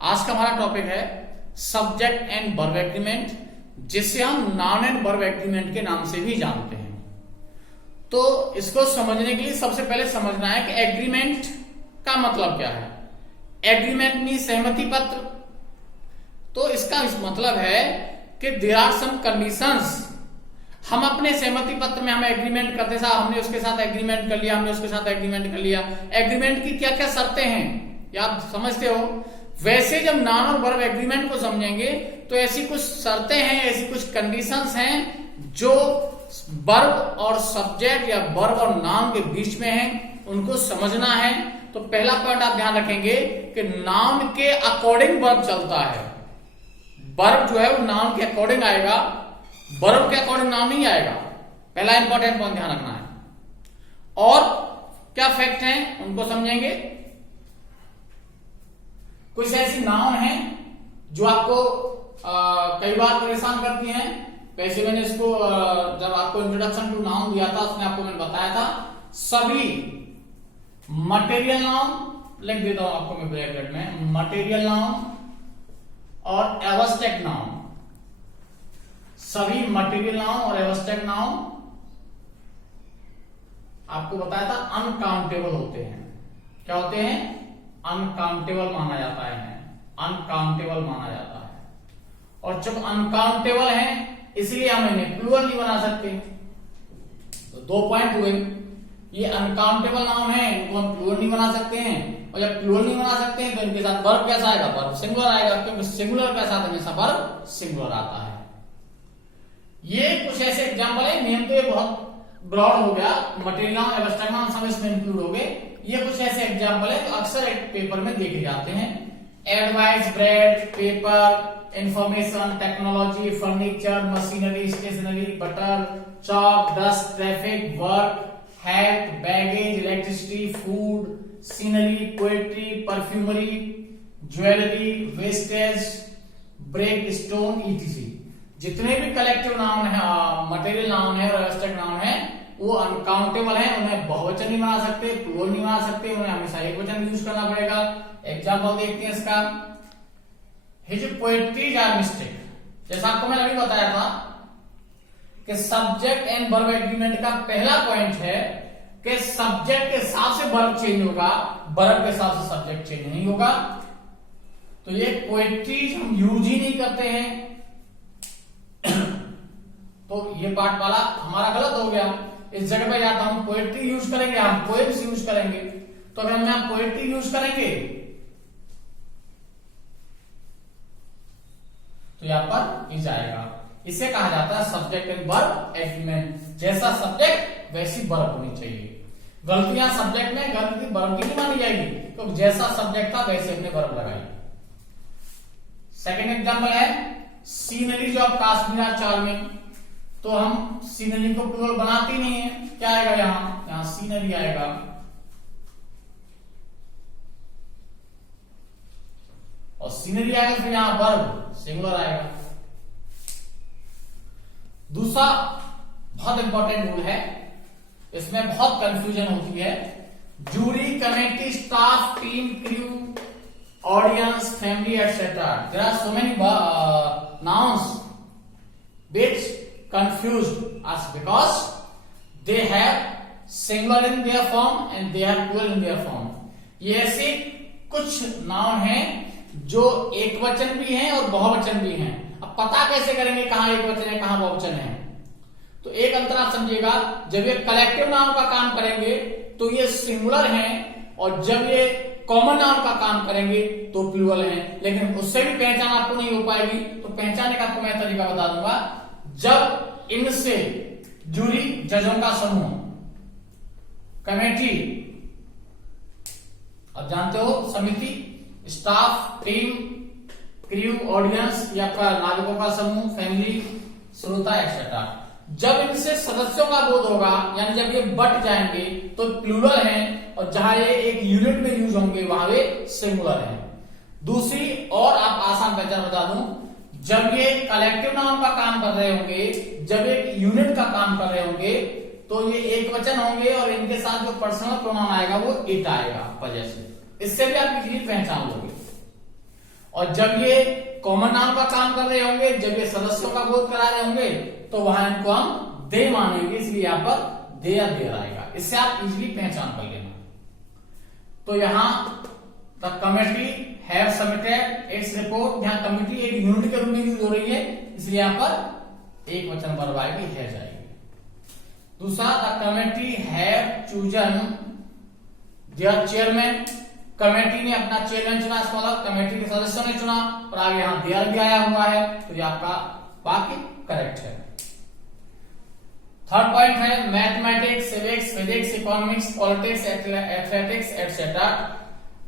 आज का हमारा टॉपिक है सब्जेक्ट एंड वर्ब एग्रीमेंट, जिसे हम नाउन एंड वर्ब एग्रीमेंट के नाम से भी जानते हैं। तो इसको समझने के लिए सबसे पहले समझना है कि एग्रीमेंट का मतलब क्या है। एग्रीमेंट मीन सहमति पत्र। तो इसका मतलब है कि देयर आर सम कंडीशंस। हम अपने सहमति पत्र में हम एग्रीमेंट करते साथ हमने उसके साथ एग्रीमेंट कर लिया, हमने उसके साथ एग्रीमेंट कर लिया। एग्रीमेंट की क्या क्या शर्तें हैं ये आप समझते हो। वैसे जब नाउन और वर्ब एग्रीमेंट को समझेंगे तो ऐसी कुछ शर्तें हैं, ऐसी कुछ कंडीशंस हैं जो वर्ब और सब्जेक्ट या वर्ब और नाउन के बीच में है, उनको समझना है। तो पहला पॉइंट आप ध्यान रखेंगे कि नाउन के अकॉर्डिंग वर्ब चलता है। वर्ब जो है वो नाउन के अकॉर्डिंग आएगा, वर्ब के अकॉर्डिंग नाउन नहीं आएगा। पहला इंपॉर्टेंट पॉइंट ध्यान रखना है। और क्या फैक्ट हैं उनको समझेंगे। कुछ ऐसी नाउन है जो आपको कई बार परेशान करती हैं। वैसे मैंने इसको जब आपको इंट्रोडक्शन टू नाउन दिया था उसमें आपको मैंने बताया था सभी मटेरियल नाउन, लिख देता हूं आपको मैं ब्रैकेट में, मटेरियल नाउन और एब्स्ट्रैक्ट नाउन, सभी मटेरियल नाउन और एब्स्ट्रैक्ट नाउन आपको बताया था अनकाउंटेबल होते हैं। क्या होते हैं? अनकाउंटेबल माना जाता है, अनकाउंटेबल माना जाता है। और जब अनकाउंटेबल है इसलिए हम इन्हें प्लूरल नहीं बना सकते। तो दो पॉइंट हुए, ये अनकाउंटेबल नाउन है, इनको हम प्लूरल नहीं बना सकते हैं। और जब प्लूरल नहीं बना सकते हैं तो इनके साथ वर्ब कैसा आएगा? वर्ब सिंगुलर आएगा, क्योंकि सिंगुलर के साथ हमेशा वर्ब सिंगुलर आता है। ये कुछ ऐसे एग्जाम्पल है। नियम तो ये बहुत ब्रॉड हो गया, मटेरियल नाउन एब्स्ट्रैक्ट नाउन सब इसमें इंक्लूड हो गए। ये कुछ ऐसे एग्जाम्पल है जो अक्सर एक पेपर में देखे जाते हैं। Advice, bread, paper, information, technology, furniture, machinery, stationery, butter, chalk, dust, traffic, work, health, baggage, electricity, food, scenery, poetry, perfumery, jewellery, wastage, break, stone, ETC. जितने भी कलेक्टिव नाउन है, मटेरियल नाउन है और एब्स्ट्रैक्ट नाउन है, वो uncountable है। उन्हें बहुवचन नहीं बना सकते, प्लूरल नहीं बना सकते, उन्हें हमेशा एक वचन यूज करना पड़ेगा। एग्जाम्पल देखते हैं इसका। His poetries are mistake. जैसा आपको मैंने अभी बताया था कि सब्जेक्ट एंड वर्ब एग्रीमेंट का पहला पॉइंट है कि सब्जेक्ट के हिसाब से वर्ब चेंज होगा, वर्ब के हिसाब से सब्जेक्ट चेंज नहीं होगा। तो ये पोएट्रीज हम यूज ही नहीं करते हैं। तो ये पार्ट वाला हमारा गलत हो गया। इस जगह पे जाता हूं, पोएट्री यूज करेंगे, हम पोएम्स यूज करेंगे। तो अगर हम यहां पोएट्री यूज करेंगे तो यहां पर इज आएगा। इसे कहा जाता है सब्जेक्ट एंड वर्ब एग्रीमेंट। जैसा सब्जेक्ट वैसी वर्ब होनी चाहिए। गलतियां सब्जेक्ट में, गलती वर्ब की नहीं मानी जाएगी, तो जैसा सब्जेक्ट था वैसे हमने वर्ब लगाई। सेकेंड एग्जाम्पल है sceneries of Kashmir are charming. तो हम सीनरी को प्लूरल बनाते ही नहीं है। क्या आएगा यहां सीनरी आएगा। और सीनरी आएगा, फिर यहां वर्ब सिंगुलर आएगा। दूसरा बहुत इंपॉर्टेंट रूल है, इसमें बहुत कंफ्यूजन होती है। Jury, committee, staff, team, crew, audience, family etcetera. There are so many nouns which confuse us because they have singular in their form and they are plural in their form. ये ऐसे कुछ noun हैं जो एक वचन भी हैं और बहुवचन भी हैं। अब पता कैसे करेंगे कहां एक वचन है कहां बहुवचन है? तो एक अंतर आप समझिएगा, जब ये कलेक्टिव नाउन का काम करेंगे तो ये सिंगुलर हैं, और जब ये कॉमन नाउन का काम करेंगे तो प्लूरल हैं। लेकिन उससे भी पहचान आपको नहीं हो पाएगी। तो पहचानने का आपको मैं तरीका बता दूंगा। जब इनसे जूरी जजों का समूह, कमेटी अब जानते हो समिति, स्टाफ, टीम, क्रू, ऑडियंस या नागरिकों का समूह, फैमिली, श्रोता एक्सेट्रा, जब इनसे सदस्यों का बोध होगा, यानी जब ये बट जाएंगे तो प्लूरल हैं, और जहां ये एक यूनिट में यूज होंगे वहां वे सिंगुलर हैं। दूसरी और आप आसान पहचान बता दूं, जब ये कलेक्टिव नाउन का काम कर रहे होंगे, जब एक यूनिट का काम कर रहे होंगे, तो ये एक वचन होंगे और इनके साथ जो पर्सनल प्रोनाउन आएगा वो इट आएगा वजह से। इससे भी आप इजीली पहचान लोगे। और जब ये कॉमन नाउन का काम कर रहे होंगे, जब ये सदस्यों का बोध करा रहे होंगे, तो वहां इनको हम दे मानेंगे, इसलिए यहां पर दे या देर आएगा। इससे आप इजीली पहचान कर लेना। तो यहां the committee have submitted its report, यहां कमेटी एक यूनिट के रूप में यूज हो रही है, इसलिए यहां पर एक वचन वर्ब आएगी, है जाएगी। दूसरा, the committee have chosen their chairman, कमेटी ने अपना चेयरमैन चुना, इसका मतलब कमेटी के सदस्यों ने चुना, और आगे यहां देयर भी आया हुआ है, तो ये आपका वाक्य करेक्ट है। थर्ड पॉइंट है mathematics, civics, physics, economics, politics, athletics etcetera,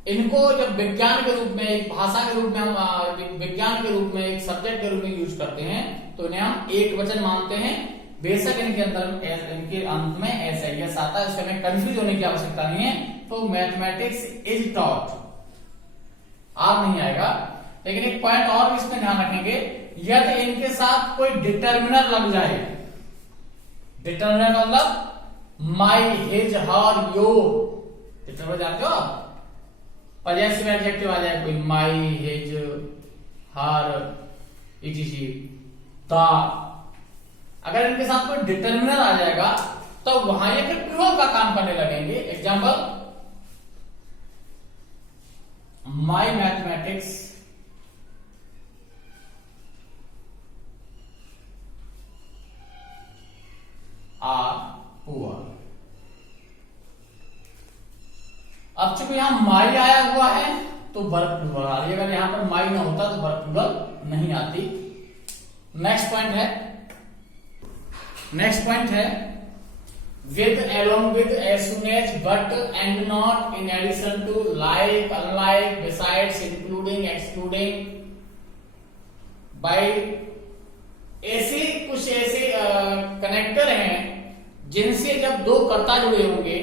इनको जब विज्ञान के रूप में, एक भाषा के रूप में हम विज्ञान के रूप में, एक सब्जेक्ट के रूप में यूज करते हैं, तो इन्हें हम एक वचन मानते हैं। बेशक इनके अंदर, इनके अंत में एसआईएस आता है, इससे हमें कंफ्यूज होने की आवश्यकता नहीं है। तो मैथमेटिक्स इज टॉट, आप नहीं आएगा। लेकिन एक पॉइंट और भी इसमें ध्यान रखेंगे, यदि इनके साथ कोई डिटर्मिनर लग जाए, डिटर्मिनर मतलब माई, हिज, हर, योर, डिटर्मिनर जानते हो आप, पजेसिव एडजेक्टिव आ जाए कोई, माई, हिज, हर, इटीसी, द, अगर इनके साथ कोई डिटर्मिनर आ जाएगा तो वहां ये प्लूरल का काम करने लगेंगे। Example, my mathematics are poor. अब चूंकि यहां माई आया हुआ है तो वर्ब प्लूरल आ रही है, अगर यहां पर माई ना होता तो वर्ब प्लूरल नहीं आती। नेक्स्ट पॉइंट है with, along with, as soon as, but, and not, in addition to, like, unlike, besides, including, excluding, by, कुछ ऐसे कनेक्टर हैं जिनसे जब दो कर्ता जुड़े होंगे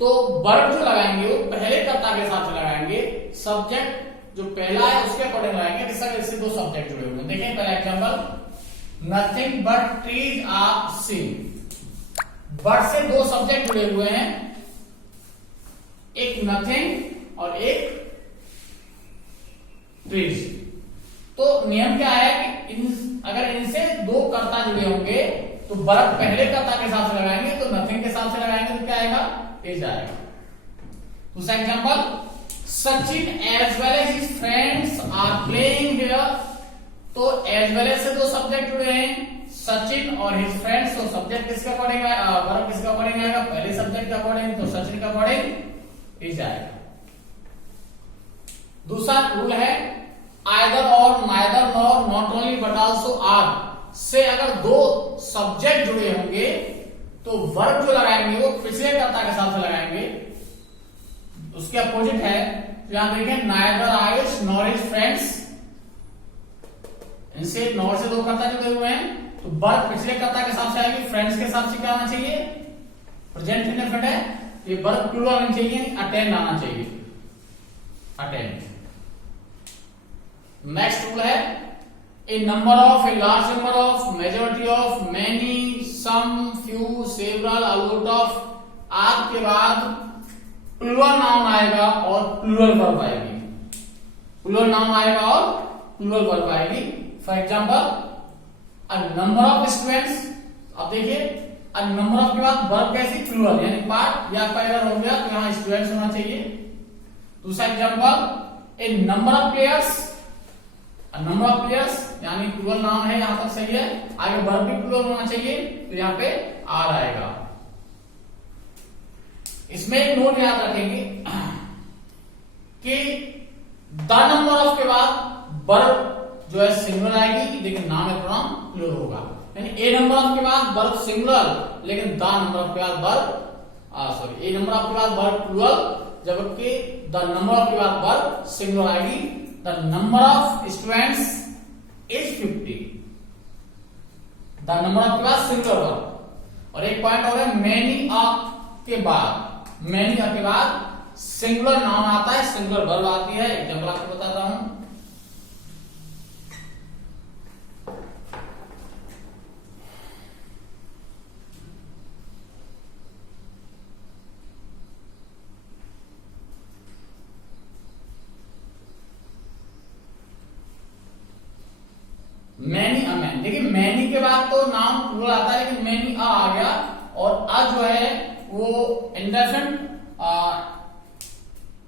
तो वर्ब जो लगाएंगे वो पहले कर्ता के साथ लगाएंगे, सब्जेक्ट जो पहला है उसके अकॉर्डिंग लगाएंगे, इससे दो सब्जेक्ट जुड़े होंगे। देखें पहला example, nothing but trees are seen, but से दो सब्जेक्ट जुड़े हुए हैं, एक नथिंग और एक ट्रीज। तो नियम क्या है कि अगर इनसे दो कर्ता जुड़े होंगे तो वर्ब पहले कर्ता के साथ से लगाएंगे, तो नथिंग के साथ से लगाएंगे तो क्या आएगा, इज आएगा। दूसरा example, Sachin as well as his friends are playing here, तो एज वेल एज से दो सब्जेक्ट जुड़े हैं, सचिन और हिज फ्रेंड्स, तो सब्जेक्ट किसके अकॉर्डिंग आएगा, वर्ब किसके अकॉर्डिंग आएगा, पहले सब्जेक्ट के अकॉर्डिंग, तो सचिन के अकॉर्डिंग इज आएगा। दूसरा रूल है either or, neither nor, not only but also are से अगर दो सब्जेक्ट जुड़े होंगे तो वर्ब जो लगाएंगे वो पिछले कर्ता के साथ लगाएंगे। उसके अपोजिट है, यहां देखें, neither eyes nor his friends, इनसे नॉर से दो कर्ता जुड़े हुए हैं तो वर्ब पिछले कर्ता के साथ से आएगी, फ्रेंड्स के साथ से क्या आना चाहिए, प्रेजेंट इंडेफिनिट है, ये वर्ब प्लूरल आना चाहिए, अटेंड आना चाहिए, अटेंड। नेक्स्ट रूल है, a number of, a large number of, majority of, many, some, few, several, a lot of, आदि के बाद प्लूरल नाउन आएगा और प्लूरल वर्ब आएगी, प्लूरल नाउन आएगा और प्लूरल वर्ब आएगी। For example, a number of students, अब देखिए अ नंबर ऑफ के बाद वर्ब कैसी, प्लूरल, यानी पार्ट या पैरल हो गया तो यहां स्टूडेंट्स होना चाहिए। दूसरा example, A number of players, number of players यानी प्लूरल नाउन है, यहां तक सही है, आगे वर्ब भी प्लूरल होना चाहिए, तो यहां पे आर आएगा। इसमें एक नोट याद रखेंगे कि द नंबर ऑफ के बाद वर्ब जो है सिंगुलर आएगी, लेकिन नाम है प्रोनाउन प्लूरल होगा, यानी ए नंबर ऑफ के बाद वर्ब सिंगुलर, लेकिन द नंबर ऑफ के बाद वर्ब ए नंबर ऑफ के बाद वर्ब प्लूरल, जबकि द नंबर ऑफ के बाद वर्ब सिंगुलर आएगी। The number of students is 50, the number of के बाद सिंगुलर वर्ब। और एक पॉइंट और है, मैनी ऑफ के बाद, मैनी ऑफ के बाद सिंगुलर नाउन आता है, सिंगुलर वर्ब आती है। एग्जांपल आपको बताता हूं, मैनी अ मैन। देखिए मैनी के बाद तो नाउन प्लूरल आता है, लेकिन मैनी आ गया और अ जो है वो इंडेफिनिट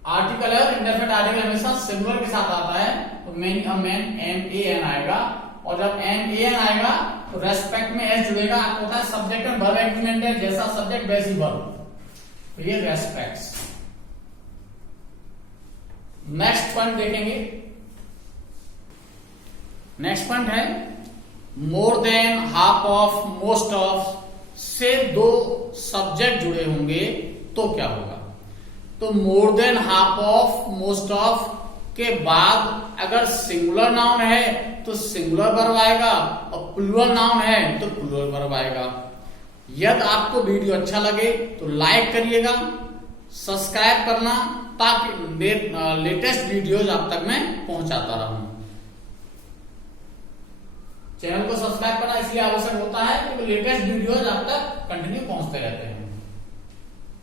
आर्टिकल है और इंडेफिनिट आर्टिकल हमेशा सिंगुलर के साथ आता है, तो many a man M A N आएगा। और जब एम ए एन आएगा तो रेस्पेक्ट में एस जुड़ेगा। आपको पता है सब्जेक्ट में वर्ब एग्रीमेंट है, जैसा सब्जेक्ट वैसी वर्ब, तो ये रेस्पेक्ट्स। नेक्स्ट पॉइंट देखेंगे। नेक्स्ट पॉइंट है more then, half of, most of से दो सब्जेक्ट जुड़े होंगे तो क्या होगा। तो more than, half of, most of के बाद अगर सिंगुलर नाउन है तो सिंगुलर वर्ब आएगा और प्लूरल नाउन है तो प्लूरल वर्ब आएगा। यदि आपको वीडियो अच्छा लगे तो लाइक करिएगा, सब्सक्राइब करना, ताकि लेटेस्ट वीडियोज आप तक मैं पहुंचाता रहूं। चैनल को सब्सक्राइब करना इसलिए आवश्यक होता है क्योंकि लेटेस्ट वीडियोज आप तक कंटिन्यू पहुंचते रहते हैं।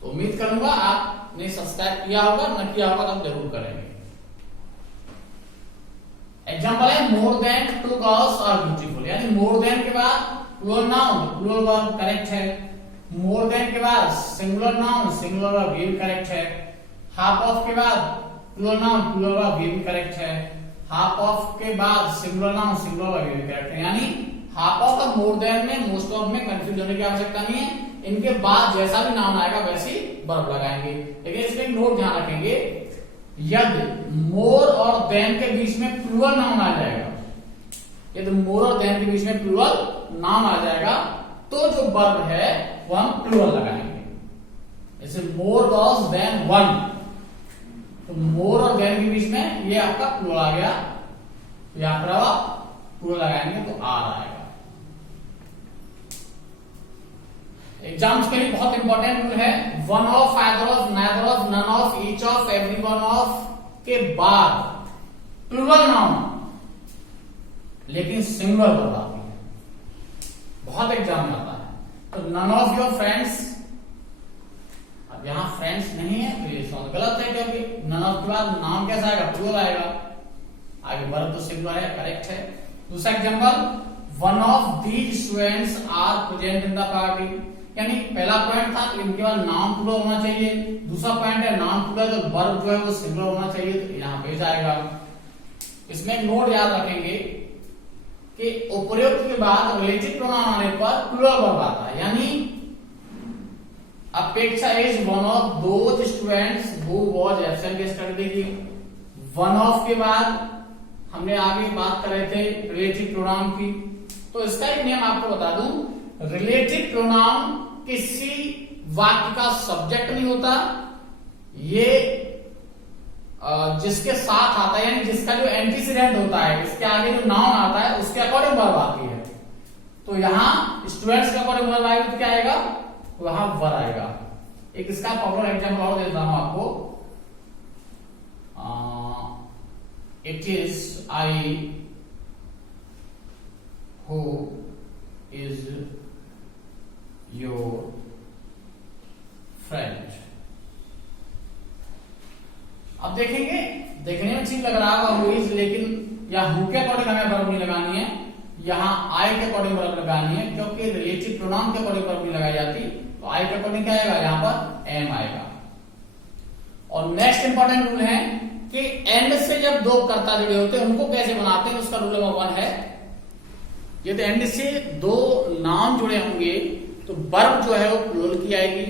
तो उम्मीद करूंगा आपने सब्सक्राइब किया होगा, न किया होगा तो जरूर करेंगे। एग्जांपल है more than two girls are beautiful, यानी मोर देन के बाद plural noun plural verb correct है। मोर देन के बाद सिंगुलर नाउन सिंगुलर वर्ब भी करेक्ट है। हाफ ऑफ के बाद प्लूरल नाउन प्लूरल वर्ब भी करेक्ट है। हाफ ऑफ के बाद सिंगुलर नाउन सिंगुलर वर्ब भी करेक्ट है। यानी हाफ ऑफ और मोर देन में, मोस्ट ऑफ में कंफ्यूज होने की आवश्यकता नहीं है। इनके बाद जैसा भी नाउन आएगा वैसी वर्ब लगाएंगे। लेकिन इसमें नोट ध्यान रखेंगे, यदि मोर और देन के बीच में प्लूरल नाउन आ जाएगा, यदि मोर और देन के बीच में प्लूरल नाउन आ जाएगा तो जो वर्ब है वो हम प्लूरल लगाएंगे। जैसे मोर गर्ल्स देन वन, तो मोर और देन के बीच में ये आपका प्लूरल आ गया, यहां पर आप प्लूरल लगाएंगे तो आर आएगा। एग्जाम्स के लिए बहुत इंपॉर्टेंट रूल है, one of, either of, neither of, none of, each of, every one of के बाद प्लूरल नाउन लेकिन सिंगुलर वर्ब आती है, बहुत एग्जाम में आता है। तो नन ऑफ योर फ्रेंड्स, अब यहां फ्रेंड्स नहीं है तो ये शब्द गलत है, क्योंकि नन ऑफ के बाद नाउन कैसा आएगा, प्लूरल आएगा। आगे वर्ब तो सिंगुलर है, करेक्ट है। दूसरा example, one of these students are present in the party, यानी पहला पॉइंट था इनके बाद नाउन प्लूरल होना चाहिए, दूसरा पॉइंट है नाउन प्लूरल तो वर्ब जो है वो सिंगुलर होना चाहिए, तो यहां पे जाएगा। इसमें एक नोट याद रखेंगे कि उपयुक्त के बाद रिलेटिव प्रोनाउन आने पर प्लूरल वर्ब आता है, यानी अपेक्षा is one of those students who was absent yesterday की। वन ऑफ के बाद हमने आगे बात कर रहे थे रिलेटिव प्रोनाउन की, तो इसका एक नियम आपको बता दूं, रिलेटिव प्रोनाउन किसी वाक्य का सब्जेक्ट नहीं होता, ये जिसके साथ आता है, यानी जिसका जो एंटीसीडेंट होता है, इसके आगे जो नाउन आता है उसके अकॉर्डिंग वर्ब आती है। तो यहां स्टूडेंट्स के अकॉर्डिंग वर्ब आएगा तो क्या आएगा, वहां वर आएगा। एक इसका पॉपुलर एग्जांपल और देता हूं आपको, it is I who is your friend. अब देखेंगे, देखने में ठीक लग रहा होगा हु इज, लेकिन यहां हु के अकॉर्डिंग हमें वर्ब नहीं लगानी है, यहां आई के अकॉर्डिंग वर्ब लगानी है, क्योंकि रिलेटिव प्रोनाउन के अकॉर्डिंग वर्ब नहीं लगाई जाती। तो आई के अकॉर्डिंग क्या आएगा, यहां पर एम आएगा। और नेक्स्ट इंपॉर्टेंट रूल है कि एंड से जब दो कर्ता जुड़े होते हैं उनको कैसे बनाते हैं, उसका रूल नंबर 1 है, यदि एंड से दो नाउन जुड़े होंगे तो वर्ब जो है वो प्लूरल की आएगी,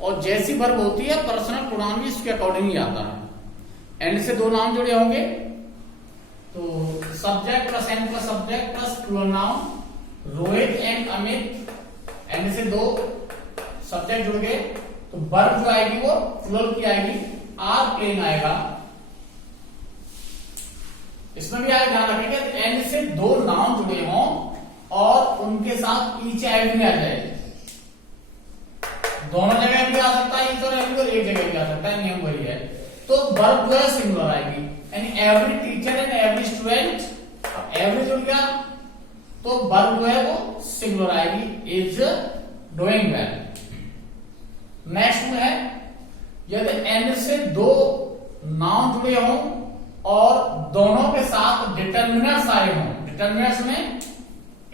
और जैसी वर्ब होती है पर्सनल प्रोनाउन भी इसके अकॉर्डिंग ही आता है। एंड से दो नाउन जुड़े होंगे तो subject plus and plus subject plus plural noun, Rohit and Amit, and से दो सब्जेक्ट जुड़ गए तो वर्ब जो आएगी वो प्लूरल की आएगी, आर प्लेन आएगा। इसमें भी आगे ध्यान रखेंगे, एंड से दो नाउन जुड़े हों और उनके साथ ईच एवरी आ जाए, दोनों जगह भी आ सकता है, और एक जगह भी आ सकता है, नियम वही है। तो वर्ब जो है सिंगुलर आएगी, यानी every teacher and every student, every जुड़ गया तो वर्ब जो है वो सिंगुलर आएगी, इज डूइंग वेल। नेक्स्ट में है, यदि एंड से दो नाउन जुड़े हों और दोनों के साथ डिटर्मिनर्स आए हों, डिटर्मिनेंट्स में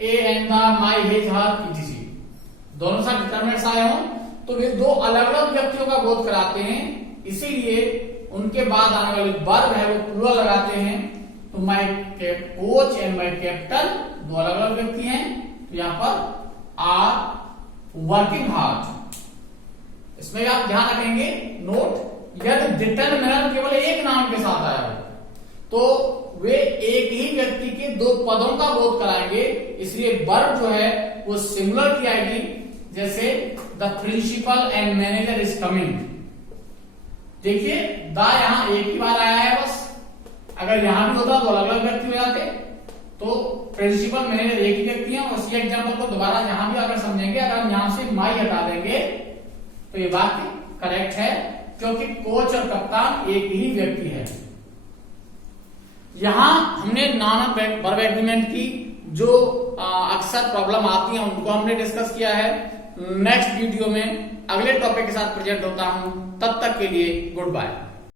A and the, my, his, her, etc दोनों साथ डिटर्मिनेंट्स आए हों तो वे दो अलग अलग व्यक्तियों का बोध कराते हैं, इसीलिए उनके बाद आने वाले वर्ब है वो प्लूरल लगाते हैं। तो my coach and my captain दो अलग अलग व्यक्ति हैं, तो यहां पर आर वर्किंग हार्ड। इसमें आप ध्यान रखेंगे, नोट, यदि डिटरमिनर केवल एक नाम के साथ आया हो तो वे एक ही व्यक्ति के दो पदों का बोध कराएंगे, इसलिए वर्ब जो है वो सिंगुलर की आएगी। जैसे the principal and manager is coming, देखिए द यहां एक ही बार आया है बस, अगर यहां भी होता तो अलग अलग व्यक्ति हो जाते। तो प्रिंसिपल मैनेजर एक ही व्यक्ति है। उसी एग्जांपल को दोबारा यहां भी अगर समझेंगे, अगर हम यहां से माई हटा देंगे तो ये वाक्य करेक्ट है, क्योंकि कोच और कप्तान एक ही व्यक्ति है। यहां हमने नॉन वर्ब एग्रीमेंट की जो अक्सर प्रॉब्लम आती है उनको हमने डिस्कस किया है। नेक्स्ट वीडियो में अगले टॉपिक के साथ प्रेजेंट होता हूं, तब तक के लिए गुड बाय।